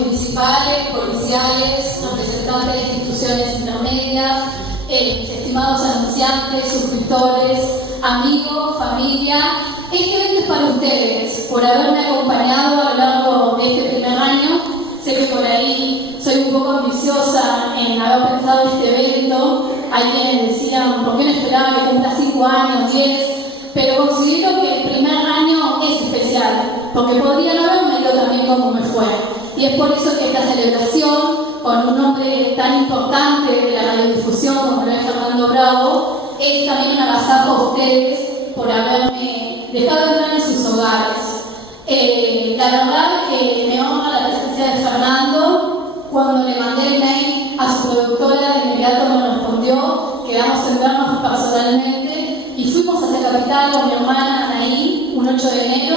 municipales, policiales, representantes de instituciones intermedias, estimados anunciantes, suscriptores, amigos, familia. Este evento es para ustedes, por haberme acompañado a lo largo de este primer año. Sé que por ahí soy un poco ambiciosa en haber pensado este evento. Hay quienes decían, ¿por qué no esperaba que cumpla 5 años, 10? Pero considero que el primer año es especial, porque podría no haberme ido también como me fue. Y es por eso que esta celebración, con un nombre tan importante de la radiodifusión como lo es Fernando Bravo, es también un agasajo a ustedes por haberme dejado entrar en sus hogares. La verdad que me honra la presencia de Fernando. Cuando le mandé el mail a su productora, de inmediato me respondió, quedamos en vernos personalmente y fuimos hacia Capital con mi hermana Anaí un 8 de enero,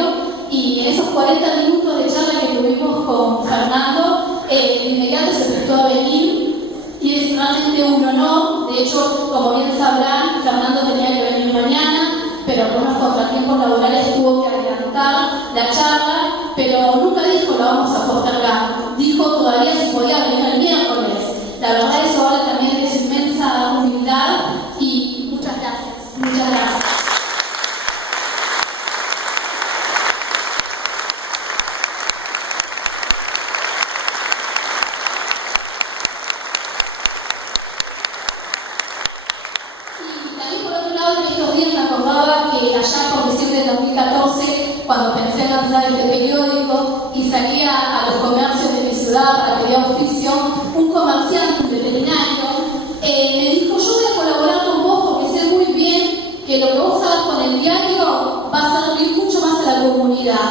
y en esos 40 minutos de charla que tuvimos con Fernando, de inmediato se prestó a venir y es realmente un honor. De hecho, como bien sabrán, Fernando tenía que venir mañana, pero por unos contratiempos laborales tuvo que adelantar la charla, pero nunca dijo lo vamos a postergar, dijo todavía si podía venir el miércoles. La verdad eso habla también de su inmensa humildad y muchas gracias, muchas gracias. Allá por diciembre de 2014, cuando pensé en lanzar este periódico y salía a los comercios de mi ciudad para pedir auspicio, un comerciante, un veterinario, me dijo: yo voy a colaborar con vos porque sé muy bien que lo que vos hagas con el diario va a servir mucho más a la comunidad.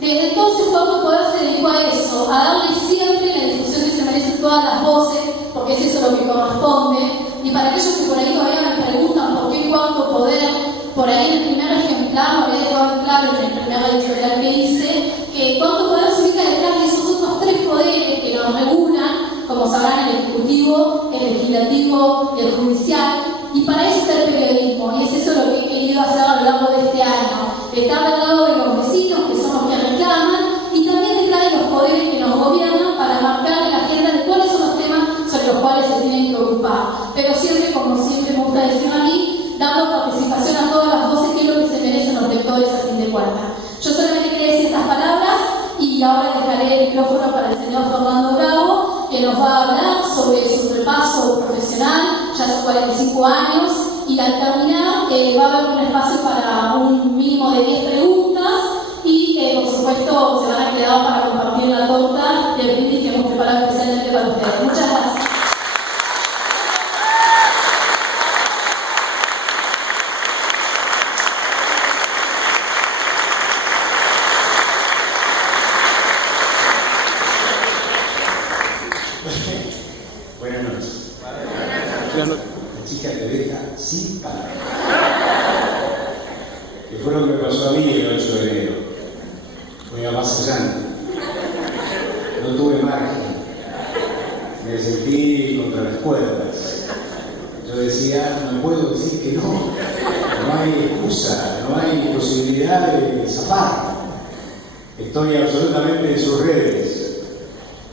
Desde entonces Pablo Poder se dedicó a eso, a darle siempre la difusión que se merecen todas las voces, porque es eso lo que corresponde. Y para aquellos que por ahí todavía me preguntan por qué Cuarto Poder, por ahí en el primer ejemplar, lo he dejado en claro en el primer editorial que hice, que Cuarto Poder se ubica detrás de esos otros 3 poderes que nos regulan, como sabrán, el Ejecutivo, el Legislativo y el Judicial. Y para eso está el periodismo, y es eso lo que he querido hacer a lo largo de este año, estar al lado de los vecinos, que son los que reclaman, y también detrás de los poderes que nos gobiernan para marcar la agenda de cuáles son los temas sobre los cuales se tienen que ocupar. Pero siempre, como siempre me gusta decir a mí, dando participación a todas las voces, que es lo que se merecen los lectores a fin de cuentas. Yo solamente quería decir estas palabras y ahora dejaré el micrófono para el señor Fernando Bravo, que nos va a hablar sobre su repaso profesional, ya son 45 años, y al terminar va a haber un espacio para un mínimo de 10 preguntas y por supuesto se van a quedar para compartir la torta y el brindis que hemos preparado especialmente para ustedes. Muchas gracias. Buenas noches. La chica te deja sin palabras. Que fue lo que me pasó a mí el 8 de enero. Fue avasallante. No tuve margen. Me sentí contra las cuerdas. Yo decía, no puedo decir que no. No hay excusa, no hay posibilidad de zafar. Estoy absolutamente en sus redes.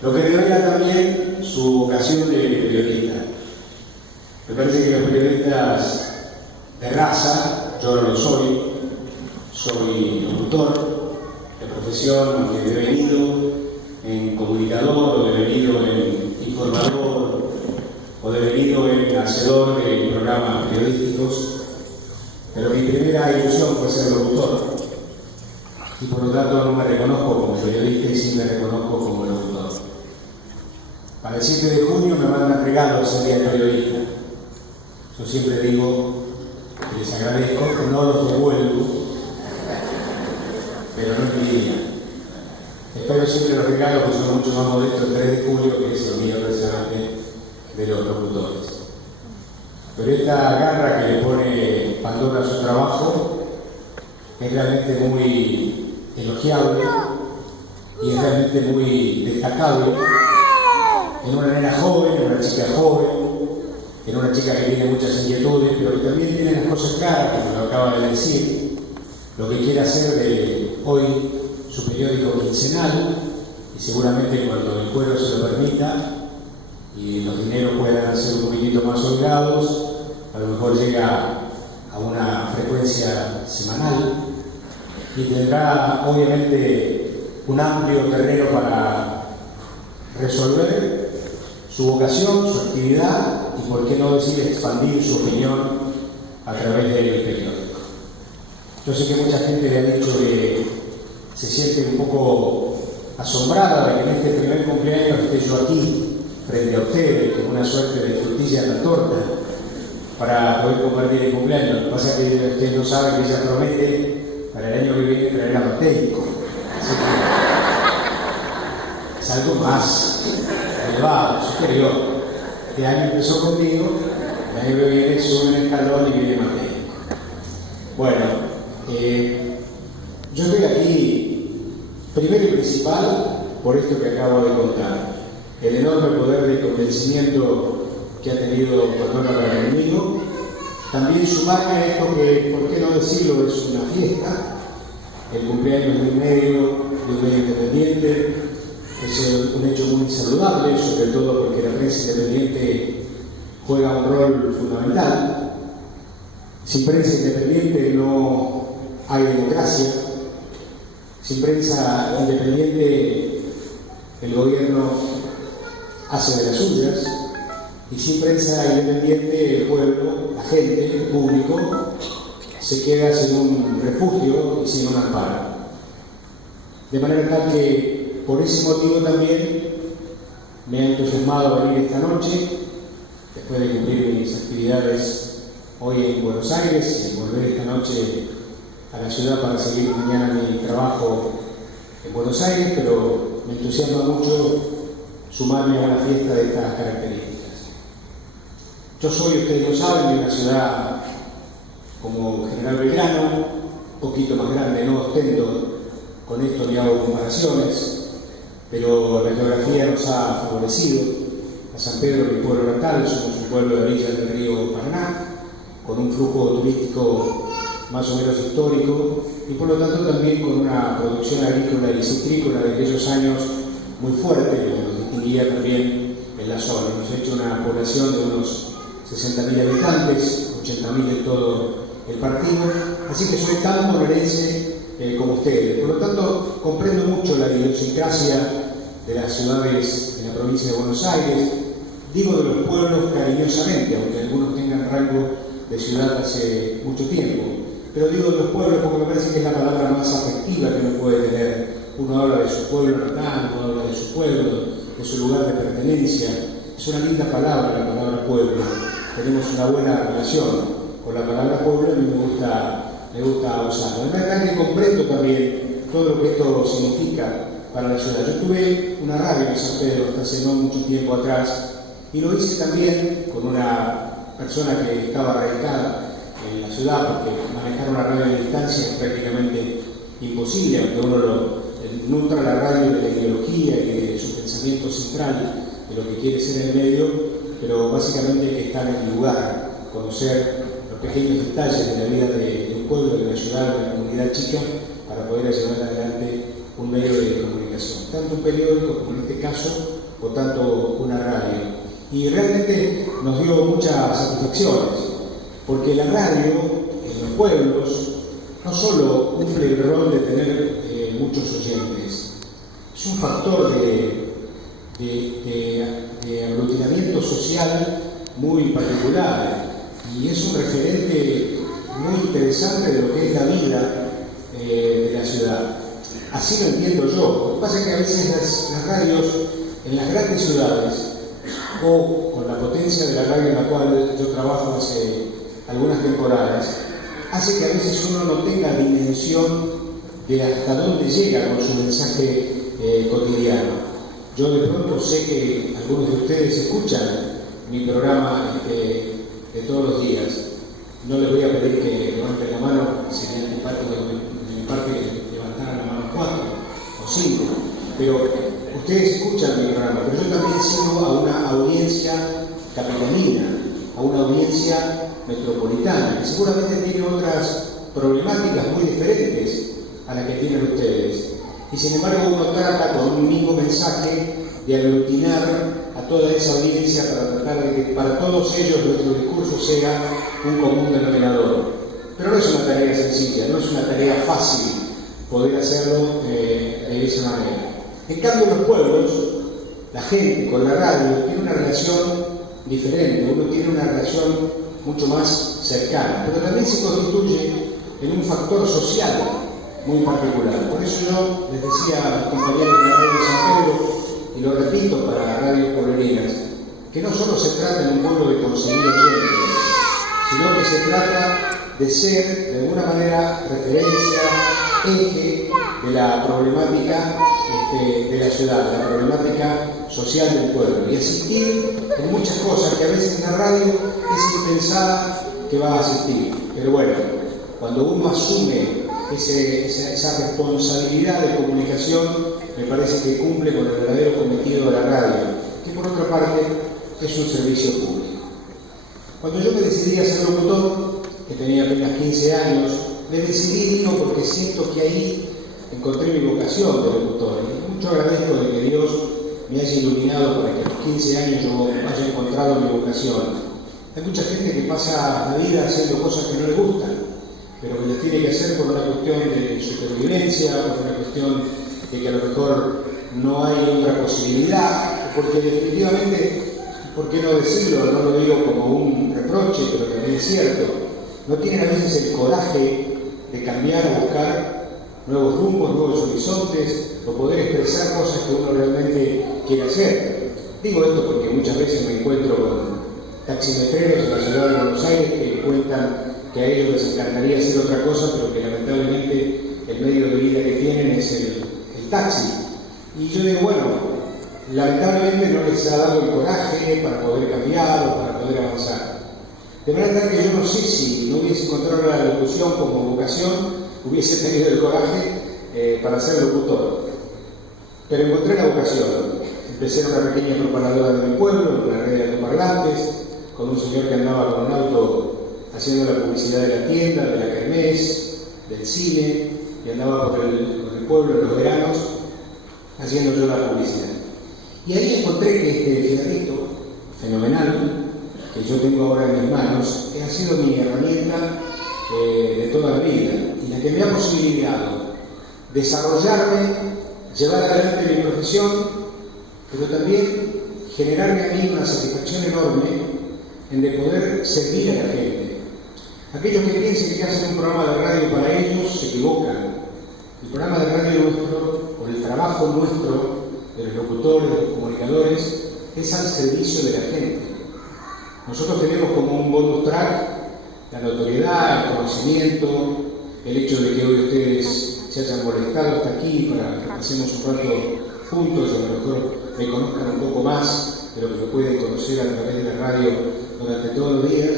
Lo que revela también su vocación de periodista. Me parece que los periodistas de raza, yo no lo soy locutor de profesión, aunque he devenido en comunicador, o devenido en informador, o devenido en hacedor de programas periodísticos, pero mi primera ilusión fue ser locutor, y por lo tanto no me reconozco como periodista y sí me reconozco como locutor. Para el 7 de junio me mandan regalos el día del periodista. Yo siempre digo que les agradezco, que no los devuelvo, pero no es mi día. Espero siempre los regalos, que son mucho más modestos, el 3 de julio, que es el día personalmente de los locutores. Pero esta garra que le pone Pandora a su trabajo es realmente muy elogiable y es realmente muy destacable. En una nena joven, en una chica joven, en una chica que tiene muchas inquietudes, pero que también tiene las cosas claras, como lo acaba de decir, lo que quiere hacer de hoy su periódico quincenal y seguramente cuando el pueblo se lo permita y los dineros puedan ser un poquitito más holgados, a lo mejor llega a una frecuencia semanal y tendrá obviamente un amplio terreno para resolver su vocación, su actividad y, por qué no decir, expandir su opinión a través del periódico. Yo sé que mucha gente le ha dicho que se siente un poco asombrada de que en este primer cumpleaños esté yo aquí, frente a ustedes, con una suerte de frutilla en la torta, para poder compartir el cumpleaños. Lo que pasa es que ustedes no saben que ella promete para el año que viene traer a Mateico. Así que es algo más elevado, superior. Este año empezó conmigo, el año que viene sube un escalón y viene Mateico. Bueno, yo estoy aquí, primero y principal, por esto que acabo de contar. El enorme poder de convencimiento que ha tenido Manuela para conmigo. También sumarme a esto que, por qué no decirlo, es una fiesta. El cumpleaños de un medio independiente es un hecho muy saludable, sobre todo porque la prensa independiente juega un rol fundamental. Sin prensa independiente no hay democracia. Sin prensa independiente el gobierno hace de las suyas, y sin prensa independiente el pueblo, la gente, el público, se queda sin un refugio y sin un amparo. De manera tal que por ese motivo también me ha entusiasmado venir esta noche, después de cumplir mis actividades hoy en Buenos Aires, y volver esta noche a la ciudad para seguir mañana mi trabajo en Buenos Aires, pero me entusiasma mucho sumarme a una fiesta de estas características. Yo soy, ustedes lo saben, de una ciudad como General Belgrano, un poquito más grande, no ostento con esto ni hago comparaciones, pero la geografía nos ha favorecido. A San Pedro, mi pueblo natal, somos un pueblo de orillas del río Paraná, con un flujo turístico más o menos histórico y por lo tanto también con una producción agrícola y citrícola de aquellos años muy fuerte, que nos distinguía también en la zona. Hemos hecho una población de unos 60.000 habitantes, 80.000 en todo el partido, así que soy tan bonaerense como ustedes. Por lo tanto, comprendo mucho la idiosincrasia de las ciudades de la provincia de Buenos Aires. Digo de los pueblos cariñosamente, aunque algunos tengan rango de ciudad hace mucho tiempo. Pero digo de los pueblos porque me parece que es la palabra más afectiva que uno puede tener. Uno habla de su pueblo natal, uno habla de su pueblo, de su lugar de pertenencia. Es una linda palabra la palabra pueblo. Tenemos una buena relación con la palabra pueblo y me gusta usarla. De verdad que comprendo también todo lo que esto significa para la ciudad. Yo tuve una radio en San Pedro hasta hace no mucho tiempo atrás y lo hice también con una persona que estaba radicada en la ciudad, porque manejar una radio a distancia es prácticamente imposible, aunque uno nutra la radio de la ideología y de su pensamiento central, de lo que quiere ser el medio, pero básicamente hay que estar en el lugar, conocer los pequeños detalles de la vida de un pueblo, de una ciudad, de una comunidad chica, para poder llevar adelante un medio de comunicación, tanto un periódico como en este caso, o tanto una radio. Y realmente nos dio muchas satisfacciones, porque la radio en los pueblos no solo cumple el rol de tener muchos oyentes, es un factor de aglutinamiento social muy particular y es un referente muy interesante de lo que es la vida de la ciudad. Así lo entiendo yo. Lo que pasa es que a veces las radios en las grandes ciudades o con la potencia de la radio en la cual yo trabajo hace algunas temporadas, hace que a veces uno no tenga dimensión de hasta dónde llega con su mensaje cotidiano. Yo de pronto sé que algunos de ustedes escuchan mi programa de todos los días. No les voy a pedir que levanten la mano, sería antipático de mi parte que levantaran la mano 4 o 5, pero ustedes escuchan mi programa, pero yo también sigo a una audiencia capitalina, a una audiencia metropolitana, que seguramente tiene otras problemáticas muy diferentes a las que tienen ustedes. y sin embargo uno trata con un mismo mensaje de aglutinar a toda esa audiencia para tratar de que para todos ellos nuestro discurso sea un común denominador. Pero no es una tarea sencilla, no es una tarea fácil poder hacerlo de esa manera. En cambio, los pueblos, la gente con la radio tiene una relación diferente, uno tiene una relación mucho más cercana, pero también se constituye en un factor social muy particular. Por eso yo les decía a los compañeros de la radio de San Pedro, y lo repito para Radio Pueblerinas, que no solo se trata en un pueblo de conseguir oyentes, sino que se trata de ser, de alguna manera, referencia, eje de la problemática de la ciudad, de la problemática social del pueblo, y asistir en muchas cosas que a veces en la radio es impensada que va a asistir. Pero bueno, cuando uno asume esa responsabilidad de comunicación, me parece que cumple con el verdadero cometido de la radio, que por otra parte es un servicio público. Cuando yo me decidí a ser locutor, que tenía apenas 15 años, me decidí porque siento que ahí encontré mi vocación de locutor. Y mucho agradezco de que Dios me haya iluminado para que a los 15 años yo haya encontrado mi vocación. Hay mucha gente que pasa la vida haciendo cosas que no le gustan, pero que las tiene que hacer por una cuestión de supervivencia, por una cuestión de que a lo mejor no hay otra posibilidad, porque definitivamente, ¿por qué no decirlo? No lo digo como un reproche, pero también es cierto, no tienen a veces el coraje de cambiar o buscar nuevos rumbos, nuevos horizontes, o poder expresar cosas que uno realmente quiere hacer. Digo esto porque muchas veces me encuentro con taximetreros en la ciudad de Buenos Aires que cuentan que a ellos les encantaría hacer otra cosa, pero que lamentablemente el medio de vida que tienen es el taxi. Y yo digo, bueno, lamentablemente no les ha dado el coraje para poder cambiar o para poder avanzar. De manera tal que yo no sé si no hubiese encontrado la locución como vocación, hubiese tenido el coraje para ser locutor. Pero encontré la vocación. Empecé en una pequeña propagadora de mi pueblo, en una red de altoparlantes, con un señor que andaba con un auto haciendo la publicidad de la tienda, de la kermés, del cine, y andaba por el pueblo en los veranos haciendo yo la publicidad. Y ahí encontré que este fierrito fenomenal que yo tengo ahora en mis manos ha sido mi herramienta de toda la vida y la que me ha posibilitado desarrollarme, llevar adelante mi profesión, pero también generarme a mí una satisfacción enorme en de poder servir a la gente. Aquellos que piensen que hacen un programa de radio para ellos se equivocan. El programa de radio nuestro, o el trabajo nuestro, de los locutores, de los comunicadores, es al servicio de la gente. Nosotros tenemos como un bonus track la notoriedad, el conocimiento, el hecho de que hoy ustedes se hayan molestado hasta aquí para que pasemos un rato juntos y a lo mejor me conozcan un poco más de lo que me pueden conocer a través de la radio durante todos los días.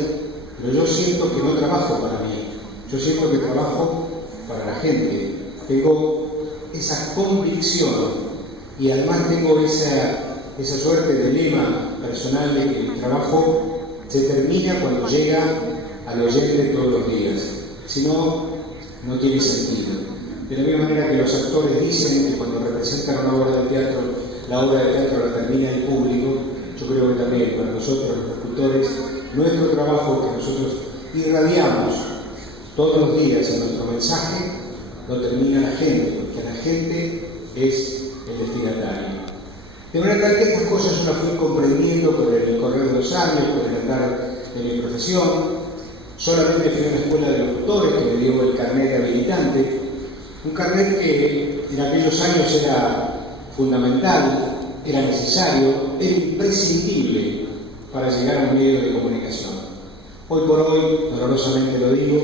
Pero yo siento que no trabajo para mí, yo siento que trabajo para la gente. Tengo esa convicción y además tengo esa suerte de lema personal de que mi trabajo se termina cuando llega al oyente todos los días. Si no, no tiene sentido. De la misma manera que los actores dicen que cuando representan una obra de teatro, la obra de teatro la termina el público, yo creo que también para nosotros, los locutores, nuestro trabajo que nosotros irradiamos todos los días en nuestro mensaje, lo termina la gente, porque la gente es el destinatario. De manera tal que estas cosas yo las fui comprendiendo por el correr de los años, por el andar de mi profesión. Solamente fui a una escuela de locutores que me dio el carnet de habilitante, un carnet que en aquellos años era fundamental, era necesario, era imprescindible para llegar a un medio de comunicación. Hoy por hoy, dolorosamente lo digo,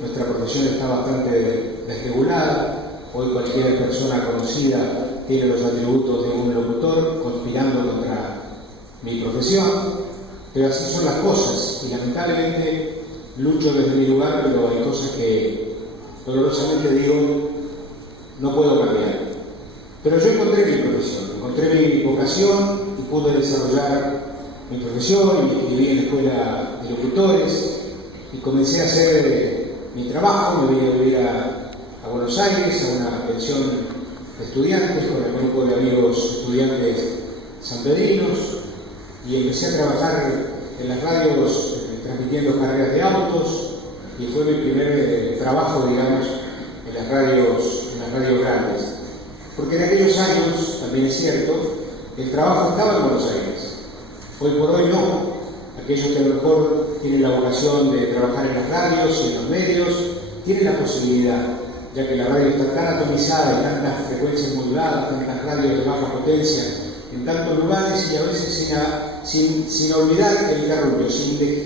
nuestra profesión está bastante desregulada. Hoy cualquier persona conocida tiene los atributos de un locutor conspirando contra mi profesión, pero así son las cosas y lamentablemente lucho desde mi lugar, pero hay cosas que dolorosamente digo no puedo cambiar. Pero yo encontré mi profesión, encontré mi vocación y pude desarrollar mi profesión y me inscribí en la escuela de locutores y comencé a hacer mi trabajo. Me vine a vivir a Buenos Aires, a una pensión estudiantes, con el grupo de amigos estudiantes sanpedrinos, y empecé a trabajar en las radios transmitiendo carreras de autos, y fue mi primer trabajo, digamos, en las radios grandes. Porque en aquellos años, también es cierto, el trabajo estaba en Buenos Aires. Hoy por hoy no. Aquellos que a lo mejor tienen la vocación de trabajar en las radios y en los medios, tienen la posibilidad, ya que la radio está tan atomizada y tantas frecuencias moduladas, tantas radios de baja potencia en tantos lugares, y a veces sin olvidar el terruño, sin tener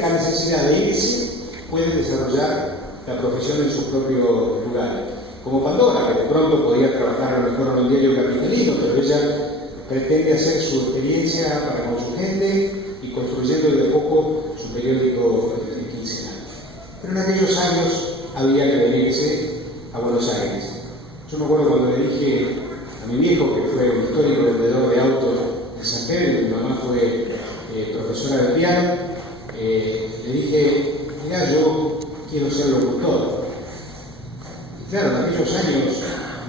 la necesidad de irse, pueden desarrollar la profesión en su propio lugar. Como Pandora, que de pronto podía trabajar a lo mejor en un diario capitalino, pero ella pretende hacer su experiencia para con su gente y construyendo de a poco su periódico quincenal. Pero en aquellos años había que venirse a Buenos Aires. Yo me acuerdo cuando le dije a mi viejo, que fue un histórico vendedor de autos de San Pedro, mi mamá fue profesora de piano, le dije, mira, yo quiero ser locutor. Y claro, en aquellos años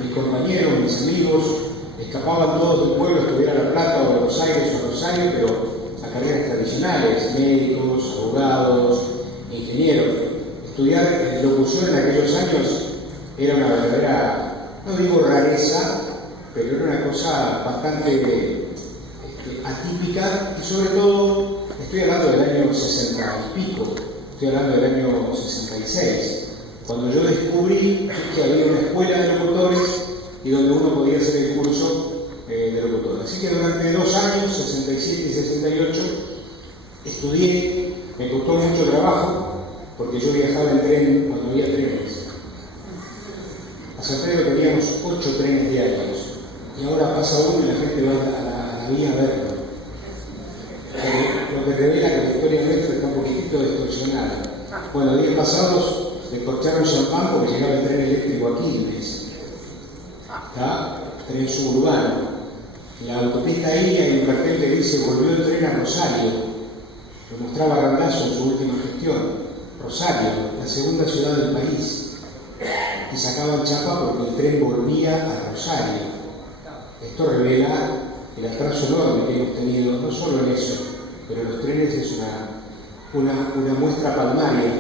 mis compañeros, mis amigos, escapaban todos del pueblo, estuviera La Plata o Buenos Aires o Rosario, pero a carreras tradicionales, médicos, abogados, ingenieros. Estudiar locución en aquellos años era una verdadera, no digo rareza, pero era una cosa bastante atípica, y sobre todo, estoy hablando del año 60 y pico, estoy hablando del año 66, cuando yo descubrí que había una escuela de locutores y donde uno podía hacer el curso de locutor. Así que durante 2 años, 67 y 68, estudié, me costó mucho trabajo, porque yo viajaba en tren cuando había trenes. A San Pedro teníamos 8 trenes diarios, y ahora pasa uno y la gente va a la vía a verlo. Lo que revela que la historia nuestra está un poquitito distorsionada. Bueno, días pasados descorcharon champán porque llegaba el tren eléctrico a Quilmes. Tren suburbano. En la autopista ahí hay un cartel que dice: volvió el tren a Rosario. Lo mostraba Randazzo en su última gestión. Rosario, la segunda ciudad del país. Y sacaban chapa porque el tren volvía a Rosario. Esto revela el atraso enorme que hemos tenido, no solo en eso, pero los trenes es una muestra palmaria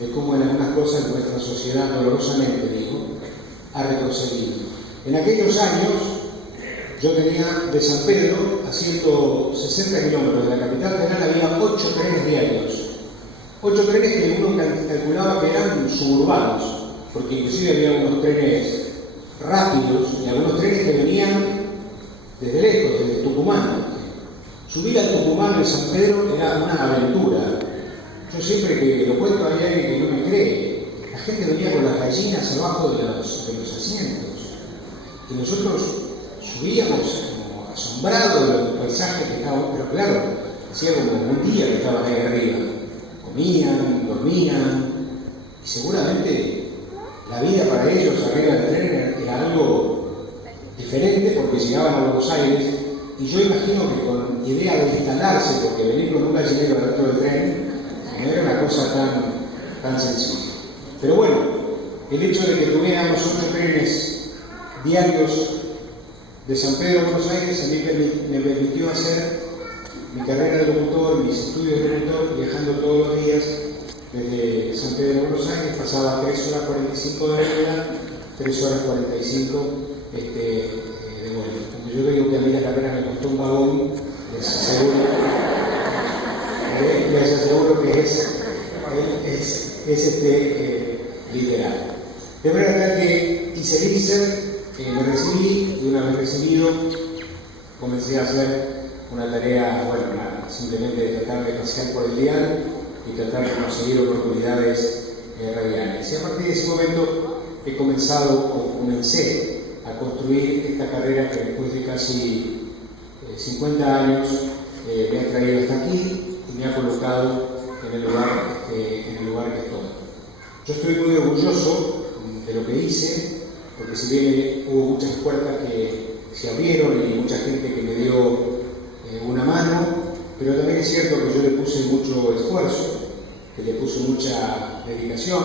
de cómo en algunas cosas nuestra sociedad, dolorosamente digo, ha retrocedido. En aquellos años, yo tenía de San Pedro a 160 kilómetros de la capital federal, había 8 trenes diarios. 8 trenes que uno calculaba que eran suburbanos, porque inclusive había unos trenes rápidos y algunos trenes que venían desde lejos, desde Tucumán. Subir al Tucumán de San Pedro era una aventura. Yo siempre que lo cuento hay alguien que no me cree. La gente venía con las gallinas abajo de los asientos. Y nosotros subíamos como asombrados de los paisajes que estaban, pero claro, hacía como un día que estaban ahí arriba. Comían, dormían, y seguramente la vida para ellos arriba del tren era algo diferente porque llegaban a Buenos Aires, y yo imagino que con idea de instalarse, porque venir con un gallinero dentro del tren no era una cosa tan sencilla. Pero bueno, el hecho de que tuviéramos 8 trenes diarios de San Pedro a Buenos Aires a mí me permitió hacer mi carrera de locutor, mis estudios de locutor, viajando todos los días desde San Pedro a Buenos Aires. Pasaba 3 horas 45 de ida, 3 horas 45 de vuelta. Cuando yo digo que a mí la carrera me costó un vagón, les aseguro que es literal. De verdad que hice el ISER, me recibí, y una vez recibido comencé a hacer una tarea, bueno, simplemente de tratar de pasear por el dial y tratar de conseguir oportunidades radiales. Y a partir de ese momento comencé a construir esta carrera que después de casi 50 años me ha traído hasta aquí y me ha colocado en el lugar que estoy. Yo estoy muy orgulloso de lo que hice, porque si bien hubo muchas puertas que se abrieron y mucha gente que me dio una mano, pero también es cierto que yo le puse mucho esfuerzo, que le puse mucha dedicación,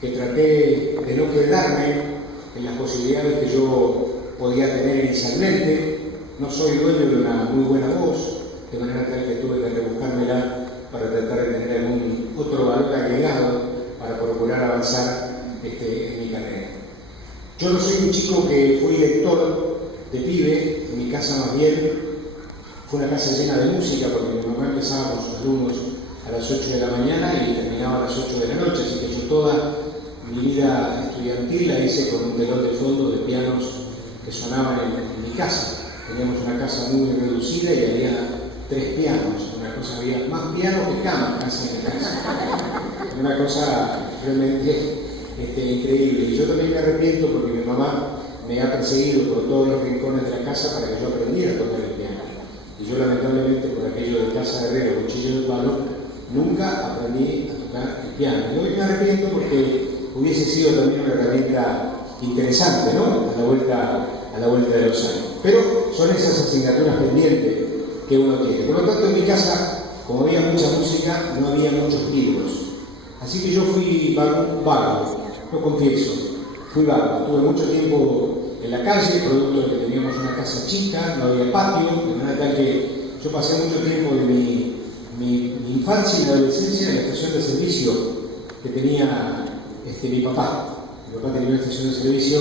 que traté de no quedarme en las posibilidades que yo podía tener inicialmente. No soy dueño de una muy buena voz, de manera tal que tuve que rebuscármela para tratar de tener algún otro valor agregado para procurar avanzar en mi carrera. Yo no soy un chico que fui lector de pibe, en mi casa más bien fue una casa llena de música, porque mi mamá empezaba con sus alumnos a las 8 de la mañana y terminaba a las 8 de la noche, así que yo toda mi vida estudiantil la hice con un telón de fondo de pianos que sonaban en mi casa. Teníamos una casa muy reducida y había 3 pianos, había más pianos que camas casi en la casa. Una cosa realmente increíble. Y yo también me arrepiento porque mi mamá me ha perseguido por todos los rincones de la casa para que yo aprendiera a tocar el piano. Y yo lamentablemente por aquello de casa de herrero, cuchillo de palo, nunca aprendí a tocar el piano. Y hoy me arrepiento porque hubiese sido también una herramienta interesante, ¿no? A la vuelta de los años. Pero son esas asignaturas pendientes que uno tiene. Por lo tanto, en mi casa, como había mucha música, no había muchos libros. Así que yo fui vago, lo confieso, fui vago. Tuve mucho tiempo en la calle, producto de que teníamos una casa chica, no había patio, de manera tal que yo pasé mucho tiempo de mi infancia y mi adolescencia en la estación de servicio que tenía mi papá. Mi papá tenía una estación de servicio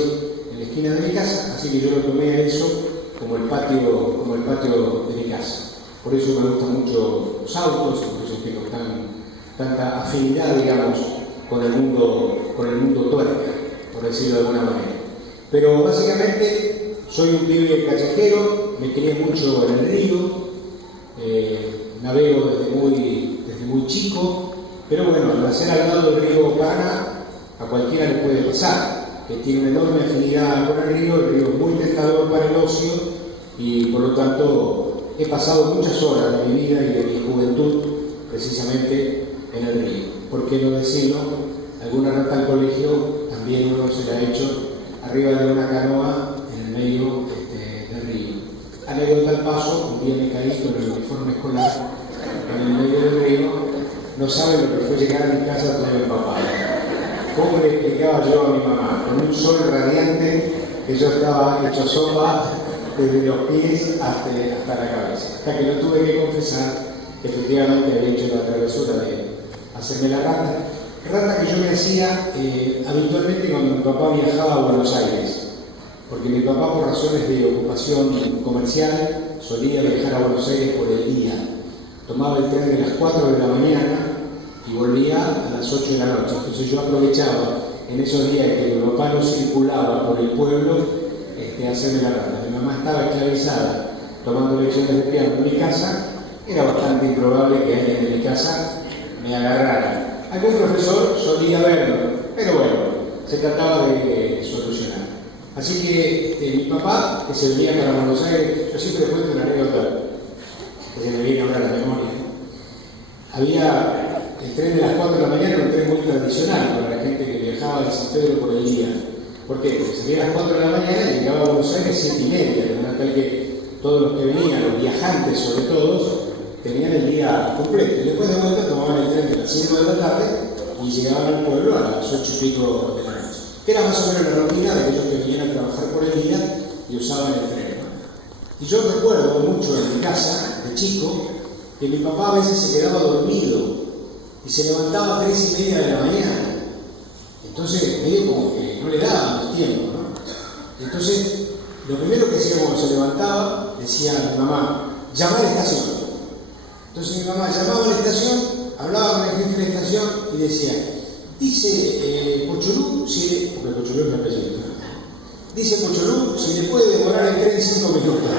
en la esquina de mi casa, así que yo lo tomé a eso como el patio de mi casa. Por eso me gustan mucho los autos, por eso tengo tanta afinidad, digamos, con el mundo tuerca, por decirlo de alguna manera. Pero básicamente soy un pibe callejero, me crié mucho en el río, navego desde muy chico, pero bueno, al nacer al lado del río Paraná, a cualquiera le puede pasar, que tiene una enorme afinidad con el río es muy tentador para el ocio y por lo tanto he pasado muchas horas de mi vida y de mi juventud precisamente en el río. ¿Por qué no decirlo? Alguna rata al colegio también uno se la ha hecho arriba de una canoa en el medio del río. Anécdota al paso, un día me caí con el uniforme escolar en el medio del río. No saben lo que fue llegar a mi casa todo empapado. ¿Cómo le explicaba yo a mi mamá? Con un sol radiante que yo estaba hecho sopa desde los pies hasta la cabeza. Hasta que no tuve que confesar que efectivamente había hecho la travesura de hacerme la rata que yo me hacía habitualmente cuando mi papá viajaba a Buenos Aires, porque mi papá, por razones de ocupación comercial, solía viajar a Buenos Aires por el día. Tomaba el tren de las 4 de la mañana y volvía a las 8 de la noche. Entonces yo aprovechaba en esos días que mi papá no circulaba por el pueblo a hacerme la rata. Mi mamá estaba esclavizada tomando lecciones de piano en mi casa. Era bastante improbable que alguien de mi casa me agarrara. Algún profesor solía verlo, pero bueno, se trataba de solucionar. Así que mi papá, que se venía para Buenos Aires, yo siempre cuento una anécdota que se me viene ahora a la memoria. Había el tren de las 4 de la mañana, era un tren muy tradicional para la gente que viajaba de San Pedro por el día. ¿Por qué? Porque salía a las 4 de la mañana y llegaba a Buenos Aires 7:30, de manera tal que todos los que venían, los viajantes sobre todo, tenían el día completo. Y después de vuelta tomaban el tren de las 5 de la tarde y llegaban al pueblo a las 8 y pico de la noche. Era más o menos la rutina de aquellos que venían a trabajar por el día y usaban el tren, ¿no? Y yo recuerdo mucho en mi casa, de chico, que mi papá a veces se quedaba dormido y se levantaba a 3:30 de la mañana. Entonces, medio como que no le daba más tiempo, ¿no? Entonces, lo primero que hacía cuando se levantaba, decía a mi mamá, llama a la estación. Entonces mi mamá llamaba a la estación, hablaba con el jefe de la estación y decía, dice Pocholú, porque Pocholú es mi apellido, dice Pocholú, si le puede demorar el tren 5 minutos.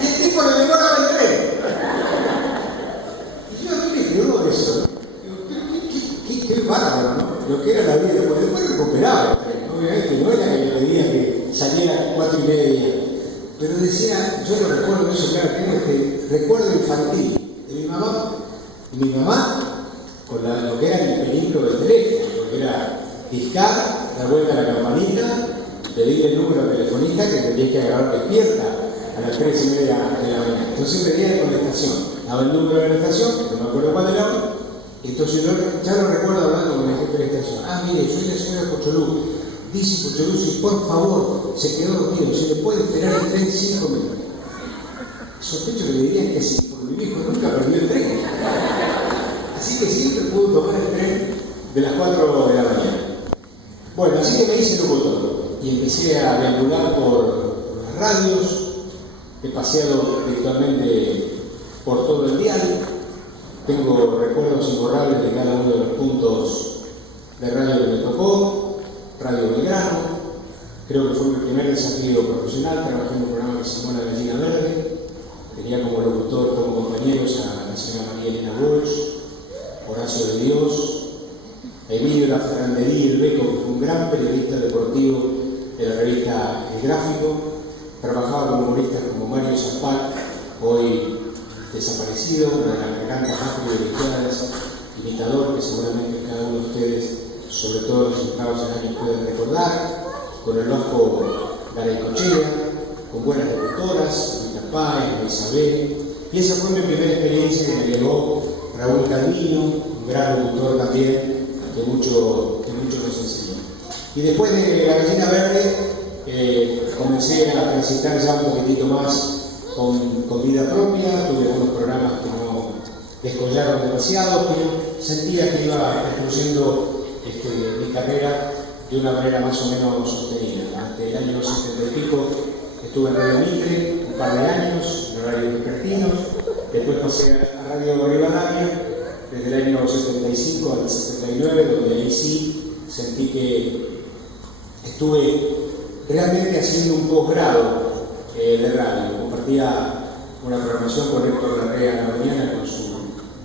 Y el tipo le demoraba el tren. Y yo a mí me quedó eso, ¿no? Qué bárbaro, ¿no? Lo que era la vida, porque después recuperaba el tren, obviamente, no era que le pedía que saliera a 4:30. Pero decía, yo lo recuerdo, eso claro, tengo este recuerdo infantil de mi mamá, y mi mamá con lo que era el peligro del teléfono, porque era discar, dar vuelta a la campanita, pedirle el número al telefonista que tendría que agarrar despierta a las 3:30 de la mañana. Entonces venía de contestación, daba el número de la estación, que no me acuerdo cuál era, Entonces yo ya no recuerdo hablando con el jefe de la estación. Mire, soy la señora Cocholú. Dice Cocholú, si por favor se quedó dormido, se le puede esperar el tren 5 minutos. Sospecho que le dirían que sí, porque mi viejo nunca perdió el tren. Así que siempre pudo tomar el tren de las 4 de la mañana. Bueno, así que me hice locutor y empecé a deambular por las radios. He paseado virtualmente por todo el dial. Tengo recuerdos imborrables de cada uno de los puntos de radio que me tocó. Radio Belgrano, creo que fue mi primer desafío profesional. Trabajé en un programa que se llamó La Gallina Verde. Tenía como locutor, como compañeros a la señora María Elena Walsh, Horacio de Dios, Emilio La Ferrandería, el Beco, que fue un gran periodista deportivo de la revista El Gráfico. Trabajaba con humoristas como Mario Zapac, hoy desaparecido, una de las gargantas más privilegiadas, imitador que seguramente cada uno de ustedes, sobre todo en los últimos años, pueden recordar, con el Vasco Garaycochea, con buenas locutoras, Rita Páez, Isabel, y esa fue mi primera experiencia que me llevó Raúl Calvino, un gran locutor también, que mucho nos enseñó. Y después de La Gallina Verde, comencé a transitar ya un poquitito más con vida propia. Tuve algunos programas que no descollaron demasiado, pero sentía que iba construyendo mi carrera de una manera más o menos sostenida. Durante el año 70 y pico estuve en Radio Mitre un par de años, en horarios vespertinos. Después pasé a Radio Rivadavia desde el año 75 al 79, donde ahí sí sentí que estuve realmente haciendo un posgrado de radio. Compartía una programación con Héctor Larrea en la mañana con su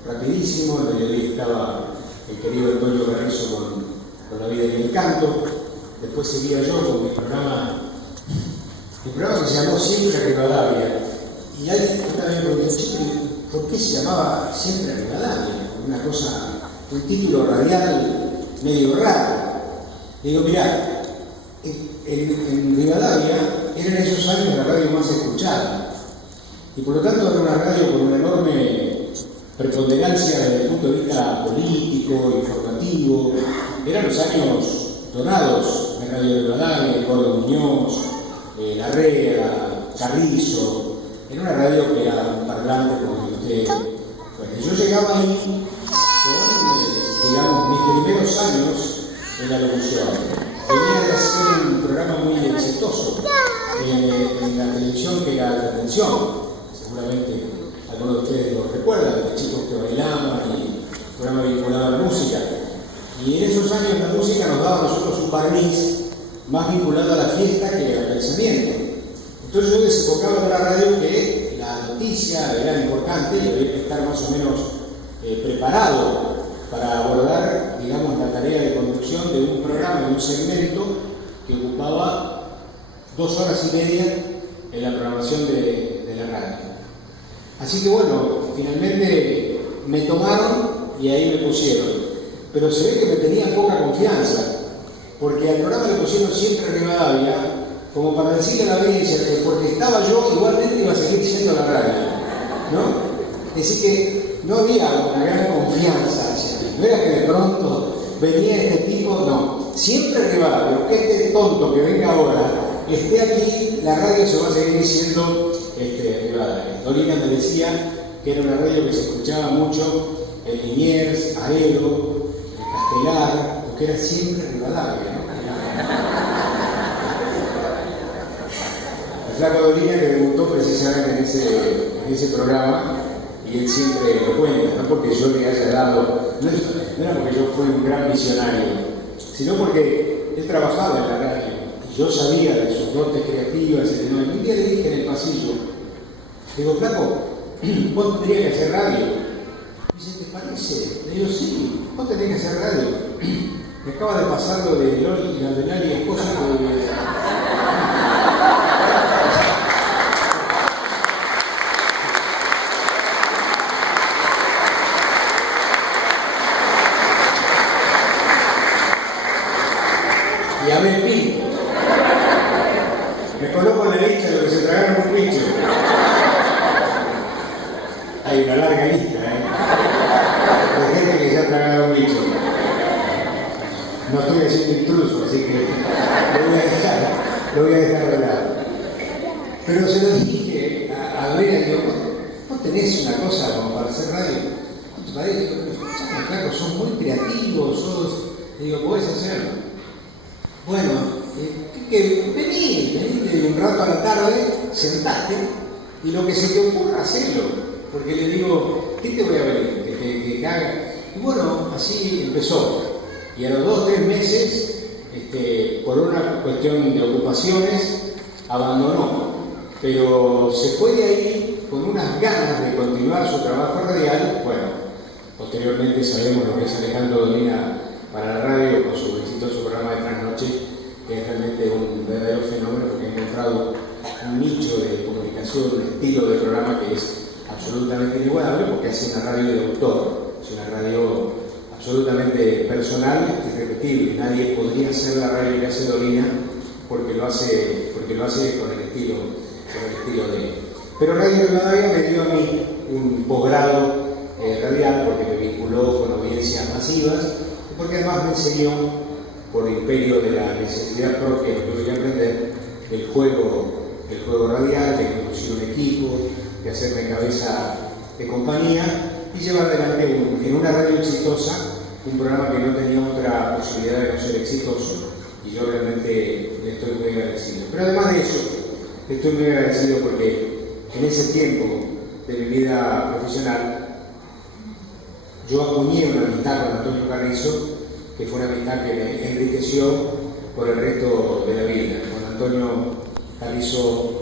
Rapidísimo. En el día estaba el querido Antonio Carrizo con La Vida y el Canto. Después seguía yo con mi programa que se llamó Siempre Rivadavia. Y alguien también me preguntó, ¿por qué se llamaba Siempre Rivadavia? Una cosa, un título radial medio raro. Digo, mirá, en Rivadavia era en esos años la radio más escuchada y por lo tanto era una radio con una enorme preponderancia desde el punto de vista político, informativo. Eran los años dorados de Radio Rivadavia, Gordo Muñoz, Larrea, Carrizo. Era una radio que era un parlante como usted. Bueno, yo llegaba ahí con, digamos, mis primeros años en la locución. Venía de hacer un programa muy exitoso en la televisión, que era La Atención. Seguramente algunos de ustedes lo recuerdan, de chicos que bailaban y un programa vinculado a la música. Y en esos años la música nos daba a nosotros un barniz más vinculado a la fiesta que al pensamiento. Entonces yo desenfocaba de la radio que la noticia era importante y había que estar más o menos preparado para abordar, digamos, la tarea de conducción de un programa, de un segmento que ocupaba 2 horas y media en la programación de la radio. Así que bueno, finalmente me tomaron y ahí me pusieron. Pero se ve que me tenían poca confianza, porque al programa le pusieron Siempre Rivadavia, como para decirle a la audiencia que porque estaba yo, igualmente iba a seguir siendo la radio, ¿no? Así que no había una gran confianza hacia mí. No era que de pronto venía este tipo, no. Siempre Rivadavia, aunque este tonto que venga ahora esté aquí, la radio se va a seguir diciendo Rivadavia. Dolina me decía que era una radio que se escuchaba mucho en Liniers, Aedo, Castelar, porque era siempre Rivadavia, ¿no? El flaco Dolina que debutó precisamente en ese programa. Y él siempre lo cuenta, no porque yo le haya dado, no era porque yo fui un gran visionario, sino porque él trabajaba en la radio y yo sabía de sus dotes creativas. Y un día le dije en el pasillo, digo, flaco, vos tendrías que hacer radio. Dice, ¿te parece? Le digo, sí, vos tendrías que hacer radio. Me acaba de pasar lo de Loli y la de Lali, esposa y a ver pinto. Me coloco en la lista de lo que se tragaron un pincho. Hay una larga lista, de gente que ya No estoy haciendo intruso, así que lo voy a dejar de lado. Pero se lo dije a Lorena, digo, vos tenés una cosa como para hacer radio. Tu padre, digo, claro, sos muy creativos, digo, podés hacerlo. Bueno, vení un rato a la tarde, sentate, y lo que se te ocurra, hacelo. Porque le digo, ¿qué te voy a venir? Que haga. Y bueno, así empezó. Y a los 2 o 3 meses, por una cuestión de ocupaciones, abandonó. Pero se fue de ahí con unas ganas de continuar su trabajo radial. Bueno, posteriormente sabemos lo que es Alejandro Dolina para la radio con su exitoso programa de Trasnoche, que es realmente un verdadero fenómeno porque ha encontrado un nicho de comunicación, un estilo de programa que es absolutamente inigualable porque hace una radio de autor, es una radio absolutamente personal y irrepetible. Nadie podría hacer la radio que hace Dolina porque lo hace con el estilo de él. Pero Radio Rivadavia me dio a mí un posgrado radial porque me vinculó con audiencias masivas y porque además me enseñó por el imperio de la necesidad propia que tuve que aprender el juego radial, de conducir un equipo, de hacerme cabeza de compañía y llevar adelante en una radio exitosa un programa que no tenía otra posibilidad de no ser exitoso, y yo realmente le estoy muy agradecido. Pero además de eso, estoy muy agradecido porque en ese tiempo de mi vida profesional yo acuñé una amistad con Antonio Carrizo, que fue una amistad que me enriqueció por el resto de la vida. Con Antonio Carrizo